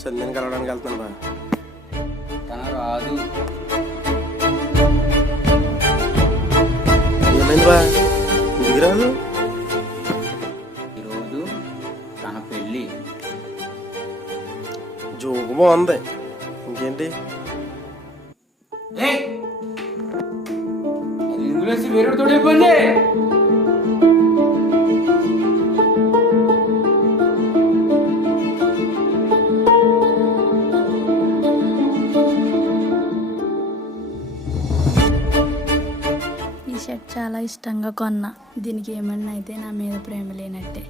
సంధ్యని కలవడానికి వెళ్తున్నాను బా. తన రాదు. ఏమైంది బా, ఇంటికి రాదు? ఈరోజు తన పెళ్ళి. జోకు బాగుంది. ఇంకేంటి? ఇందులో వేరే తోడైపోయింది. ఈ షర్ట్ చాలా ఇష్టంగా కొన్నా. దీనికి ఏమన్నా అయితే నా మీద ప్రేమ లేనట్టే.